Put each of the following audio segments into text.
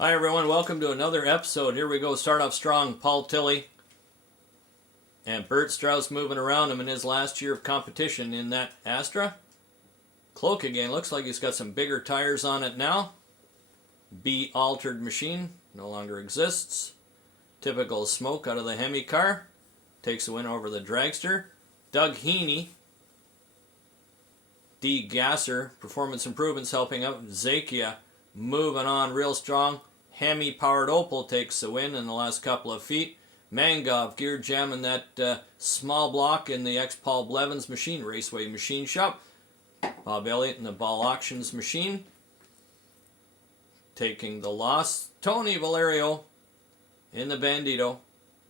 Hi everyone, welcome to another episode. Here we go, start off strong. Paul Tilley and Bert Strauss moving around him in his last year of competition in that Astra. Cloak again, looks like he's got some bigger tires on it now. B altered machine, no longer exists. Typical smoke out of the Hemi car. Takes the win over the Dragster. Doug Heaney. D Gasser, performance improvements helping out. Zakia moving on real strong. Hemi powered Opel takes the win in the last couple of feet. Mangov gear jamming that small block in the ex-Paul Blevins machine, Raceway machine shop. Bob Elliott in the Ball Auctions machine taking the loss. Tony Valerio in the Bandito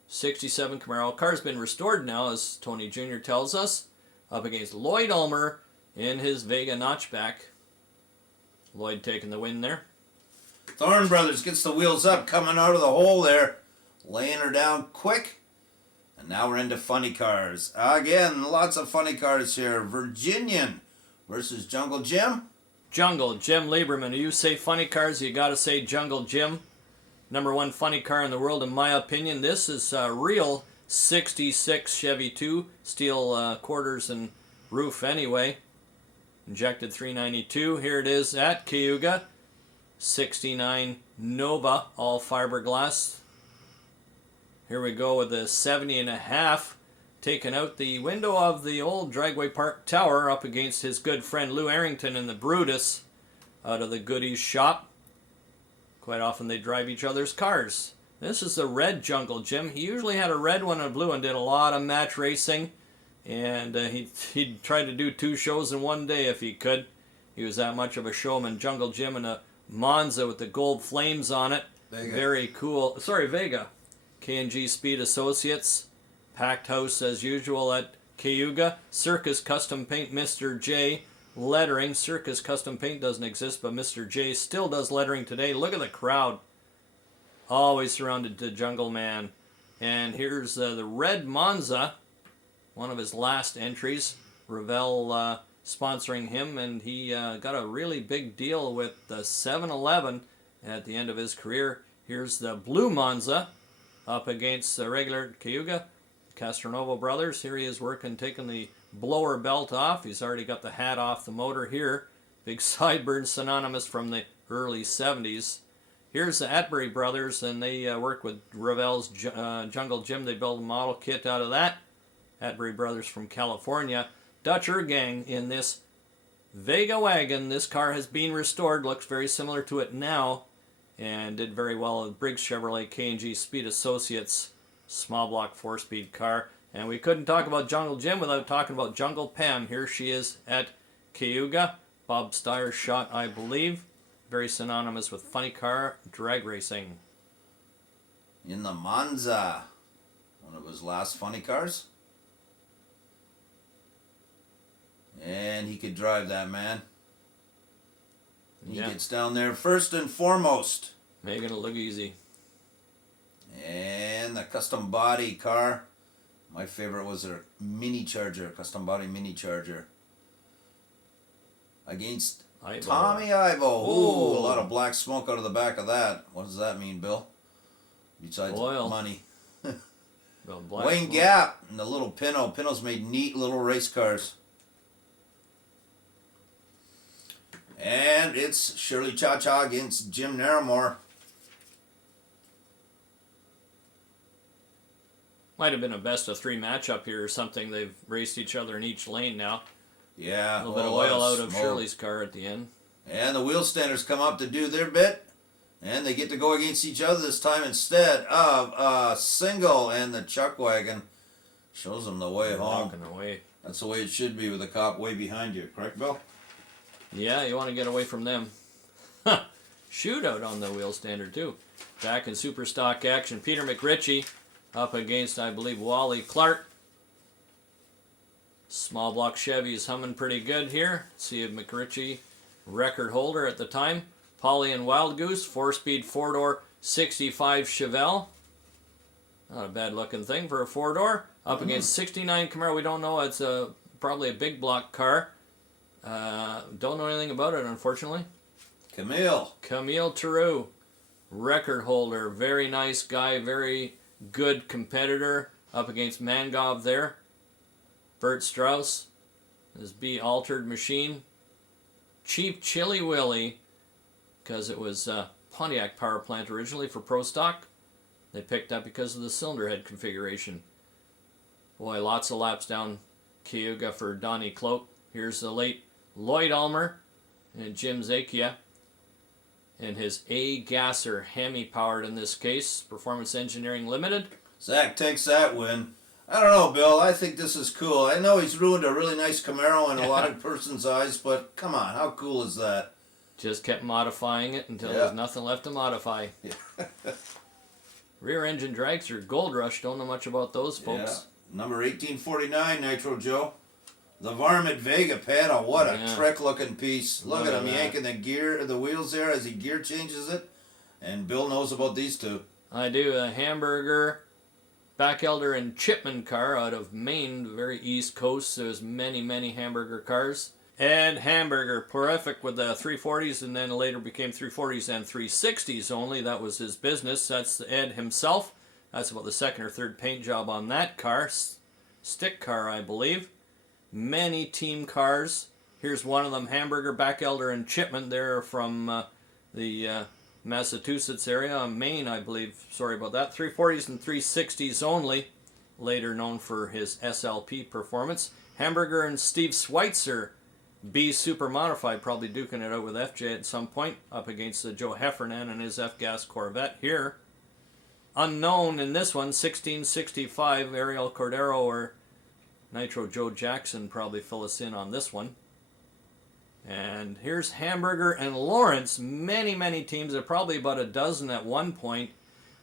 67 Camaro. Car's been restored now, as Tony Jr. tells us, up against Lloyd Ulmer in his Vega notchback. Lloyd taking the win there. Thorne Brothers gets the wheels up, coming out of the hole there, laying her down quick. And now we're into funny cars. Again, lots of funny cars here. Virginian versus Jungle Jim. Jungle Jim Lieberman. You say funny cars, you gotta say Jungle Jim. Number one funny car in the world, in my opinion. This is a real 66 Chevy 2. Steel quarters and roof anyway. Injected 392. Here it is at Cayuga. 69 Nova, all fiberglass. Here we go with the 70.5. Taking out the window of the old Dragway Park Tower up against his good friend Lou Arrington in the Brutus out of the Goodies shop. Quite often they drive each other's cars. This is the red Jungle Jim. He usually had a red one and a blue and did a lot of match racing. And he'd try to do 2 shows in one day if he could. He was that much of a showman. Jungle Jim in a Monza with the gold flames on it. Vega. Very cool. Sorry, Vega. K&G Speed Associates. Packed house as usual at Cayuga. Circus Custom Paint Mr. J. Lettering. Circus Custom Paint doesn't exist, but Mr. J still does lettering today. Look at the crowd. Always surrounded to Jungle Man. And here's the red Monza. One of his last entries. Revell sponsoring him, and he got a really big deal with the 7-Eleven at the end of his career. Here's the blue Monza up against the regular Cayuga. Castronovo brothers. Here he is working, taking the blower belt off. He's already got the hat off the motor here. Big sideburn synonymous from the early 70s. Here's the Atbury brothers, and they work with Revell's Jungle Jim. They build a model kit out of that. Atbury brothers from California. Dutch Ergang in this Vega wagon. This car has been restored. Looks very similar to it now. And did very well with Briggs Chevrolet K&G Speed Associates. Small block 4-speed car. And we couldn't talk about Jungle Jim without talking about Jungle Pam. Here she is at Cayuga. Bob Steyer's shot, I believe. Very synonymous with funny car drag racing. In the Monza. One of his last funny cars. And he could drive that, man. He gets down there first and foremost. Making it look easy. And the custom body car. My favorite was their mini charger, custom body mini charger. Against Ivo. Tommy Ivo. Ooh. Ooh, a lot of black smoke out of the back of that. What does that mean, Bill? Besides Oil. money. Well, black Wayne smoke. Gap and the little Pinto. Pinto's made neat little race cars. And it's Shirley Cha-Cha against Jim Naramore. Might have been a best-of-3 matchup here or something. They've raced each other in each lane now. Yeah. A little bit of oil out of Shirley's car at the end. And the wheel standers come up to do their bit. And they get to go against each other this time instead of a single. And the chuck wagon shows them the way home. Walking away. That's the way it should be with a cop way behind you. Correct, Bill? Yeah, you want to get away from them. Shootout on the wheel standard, too. Back in super stock action. Peter McRitchie up against, I believe, Wally Clark. Small block Chevy is humming pretty good here. See if McRitchie, record holder at the time. Polly and Wild Goose, 4-speed 4-door 65 Chevelle. Not a bad looking thing for a 4-door. Up against 69 Camaro. We don't know. It's probably a big block car. Don't know anything about it, unfortunately. Camille. Camille Theroux record holder. Very nice guy, very good competitor up against Mangov there. Bert Strauss, his B altered machine. Cheap Chili Willy, because it was Pontiac power plant originally for Pro Stock. They picked that because of the cylinder head configuration. Boy, lots of laps down Cayuga for Donnie Cloak. Here's the late Lloyd Ulmer and Jim Zakia. And his A Gasser, Hemi powered in this case, Performance Engineering Limited. Zach takes that win. I don't know, Bill. I think this is cool. I know he's ruined a really nice Camaro in a lot of person's eyes, but come on, how cool is that? Just kept modifying it until there's nothing left to modify. Yeah. Rear engine dragster, Gold Rush. Don't know much about those folks. Yeah. Number 1849, Nitro Joe. The Varmint Vega pedal. What a trick-looking piece. Look at him yanking the wheels there as he gear changes it. And Bill knows about these two. I do. A Hamburger, Backelder, and Chipman car out of Maine, the very east coast. There's many, many Hamburger cars. Ed Hamburger, prolific with the 340s, and then later became 340s and 360s only. That was his business. That's Ed himself. That's about the second or third paint job on that car. Stick car, I believe. Many team cars. Here's one of them, Hamburger, Backelder, and Chipman. They're from the Massachusetts area, Maine, I believe. Sorry about that. 340s and 360s only. Later known for his SLP performance. Hamburger and Steve Schweitzer, B Super Modified, probably duking it out with FJ at some point, up against Joe Heffernan and his F-Gas Corvette here. Unknown in this one, 1665, Ariel Cordero or Nitro Joe Jackson probably fill us in on this one. And here's Hamburger and Lawrence. Many, many teams. There are probably about a dozen at one point.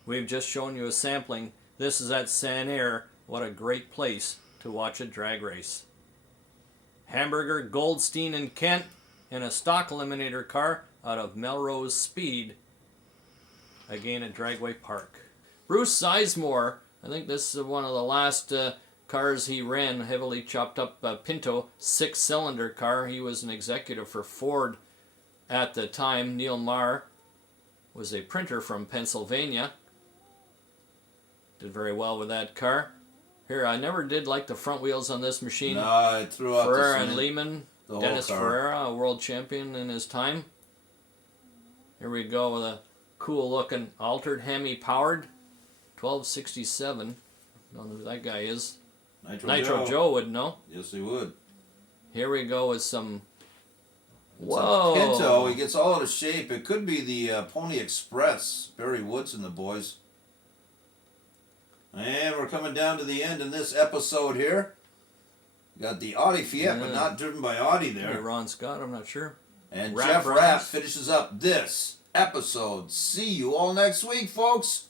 We've just shown you a sampling. This is at San Air. What a great place to watch a drag race. Hamburger, Goldstein, and Kent in a stock eliminator car out of Melrose Speed. Again at Dragway Park. Bruce Sizemore. I think this is one of the last cars he ran, heavily chopped up Pinto, 6-cylinder car. He was an executive for Ford at the time. Neil Marr was a printer from Pennsylvania. Did very well with that car. Here, I never did like the front wheels on this machine. No, I threw out Ferrera and Lehman. Dennis car. Ferrera, a world champion in his time. Here we go with a cool looking altered Hemi powered 1267. Don't know who that guy is. Nitro Joe would know. Yes, he would. Here we go with some. It's a Pinto. He gets all out of shape. It could be the Pony Express. Barry Woods and the boys. And we're coming down to the end in this episode here. Got the Audi Fiat, but not driven by Audi there. Maybe Ron Scott, I'm not sure. And Jeff Rapp finishes up this episode. See you all next week, folks.